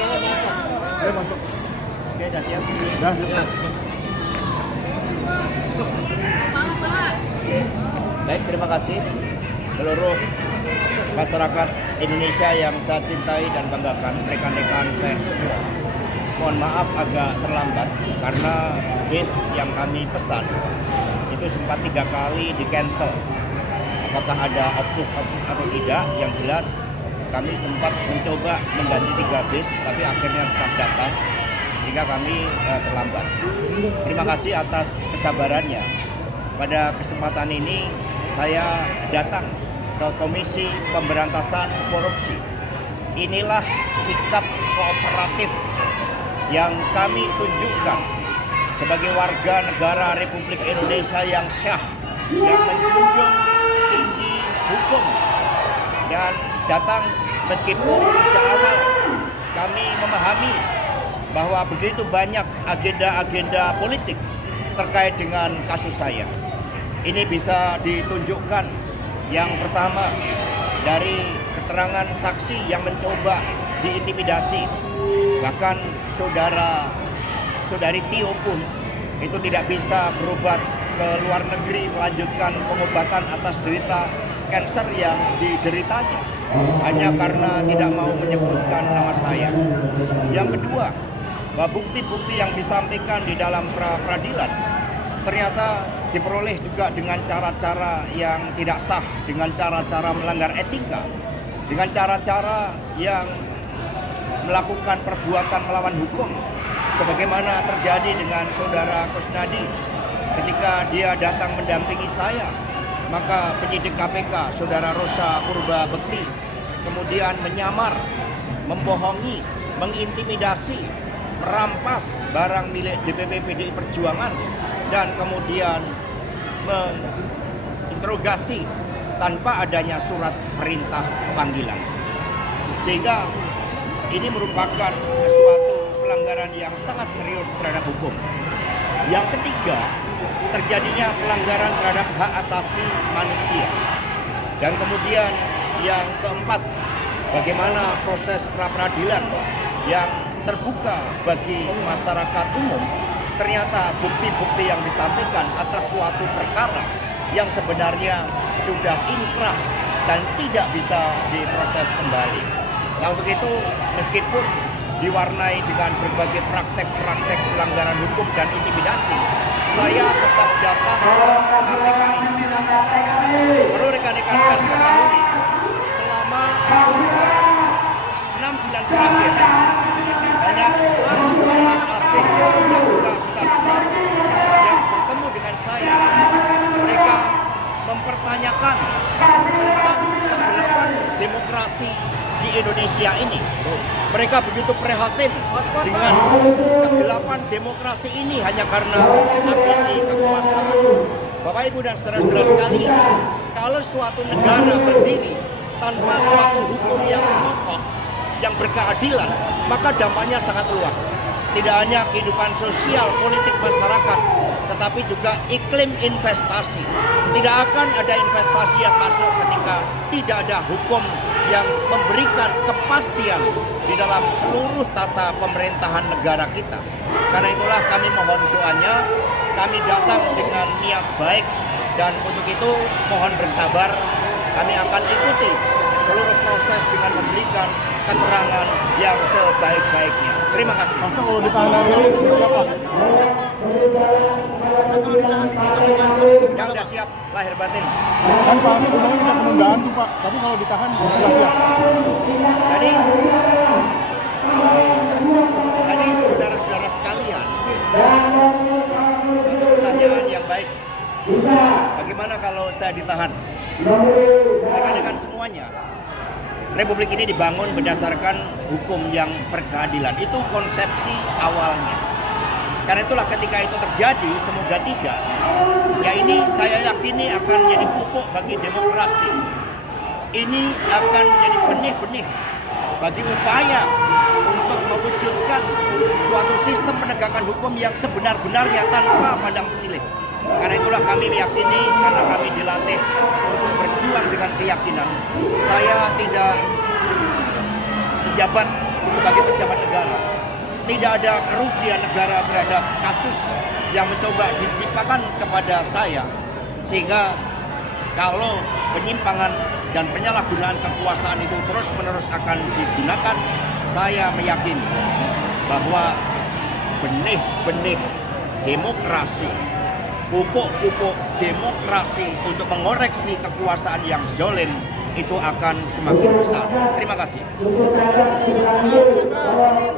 Boleh masuk. Oke, dah siap. Dah, siap. Baik, terima kasih seluruh masyarakat Indonesia yang saya cintai dan banggakan, rekan-rekan pers semua. Mohon maaf agak terlambat karena bis yang kami pesan itu sempat 3 kali di cancel. Apakah ada otsus atau tidak? Yang jelas kami sempat mencoba mengganti 3 bis, tapi akhirnya tetap datang sehingga kami terlambat. Terima kasih atas kesabarannya. Pada kesempatan ini saya datang ke Komisi Pemberantasan Korupsi. Inilah sikap kooperatif yang kami tunjukkan sebagai warga negara Republik Indonesia yang syah, yang menjunjung tinggi hukum, dan datang meskipun sejak awal kami memahami bahwa begitu banyak agenda-agenda politik terkait dengan kasus saya. Ini bisa ditunjukkan yang pertama dari keterangan saksi yang mencoba diintimidasi. Bahkan saudari Tio pun itu tidak bisa berobat ke luar negeri melanjutkan pengobatan atas derita kanker yang dideritanya hanya karena tidak mau menyebutkan nama saya. Yang kedua, bahwa bukti-bukti yang disampaikan di dalam pra-peradilan ternyata diperoleh juga dengan cara-cara yang tidak sah, dengan cara-cara melanggar etika, dengan cara-cara yang melakukan perbuatan melawan hukum, sebagaimana terjadi dengan saudara Kusnadi ketika dia datang mendampingi saya. Maka penyidik KPK, saudara Rosa Purba Bekti, kemudian menyamar, membohongi, mengintimidasi, merampas barang milik DPP PDI Perjuangan, dan kemudian menginterogasi tanpa adanya surat perintah panggilan. Sehingga ini merupakan suatu pelanggaran yang sangat serius terhadap hukum. Yang ketiga, terjadinya pelanggaran terhadap hak asasi manusia. Dan kemudian yang keempat, bagaimana proses pra-peradilan yang terbuka bagi masyarakat umum, ternyata bukti-bukti yang disampaikan atas suatu perkara yang sebenarnya sudah inkrah dan tidak bisa diproses kembali. Nah, untuk itu meskipun diwarnai dengan berbagai praktek-praktek pelanggaran hukum dan intimidasi, saya tetap datang ke KPK ini. Perlu rekan-rekan pers ketahui, selama 6 bulan terakhir banyak jurnalis asing dan juga duta besar yang bertemu dengan saya. Mereka mempertanyakan tentang kegelapan demokrasi di Indonesia ini. Mereka begitu prihatin dengan kegelapan demokrasi ini hanya karena ambisi kekuasaan. Bapak, Ibu, dan saudara-saudara sekalian, kalau suatu negara berdiri tanpa suatu hukum yang kokoh, yang berkeadilan, maka dampaknya sangat luas. Tidak hanya kehidupan sosial, politik masyarakat, tetapi juga iklim investasi. Tidak akan ada investasi yang masuk ketika tidak ada hukum yang memberikan kepastian di dalam seluruh tata pemerintahan negara kita. Karena itulah kami mohon doanya, kami datang dengan niat baik, dan untuk itu mohon bersabar. Kami akan ikuti seluruh proses dengan memberikan keterangan yang sebaik-baiknya. Terima kasih. Masa kalau ditahan hari ini siapa? Yang sudah siap lahir batin. Kan Pak Amin sebenarnya minta penundaan tuh Pak, tapi kalau ditahan sudah siap. Jadi saudara-saudara sekalian, satu pertanyaan yang baik. Bagaimana kalau saya ditahan? Rekan-rekan semuanya, Republik ini dibangun berdasarkan hukum yang berkeadilan. Itu konsepsi awalnya. Karena itulah ketika itu terjadi, semoga tidak, ya ini saya yakini akan menjadi pupuk bagi demokrasi. Ini akan menjadi benih-benih bagi upaya untuk mewujudkan suatu sistem penegakan hukum yang sebenar-benarnya tanpa pandang pilih. Karena itulah kami meyakini, karena kami dilatih untuk berjuang dengan keyakinan. Saya tidak menjabat sebagai pejabat negara, tidak ada kerugian negara terhadap kasus yang mencoba ditimpakan kepada saya, sehingga kalau penyimpangan dan penyalahgunaan kekuasaan itu terus-menerus akan digunakan, saya meyakini bahwa benih-benih demokrasi, pupuk-pupuk demokrasi untuk mengoreksi kekuasaan yang zalim itu akan semakin besar. Terima kasih. Untuk saat itu yang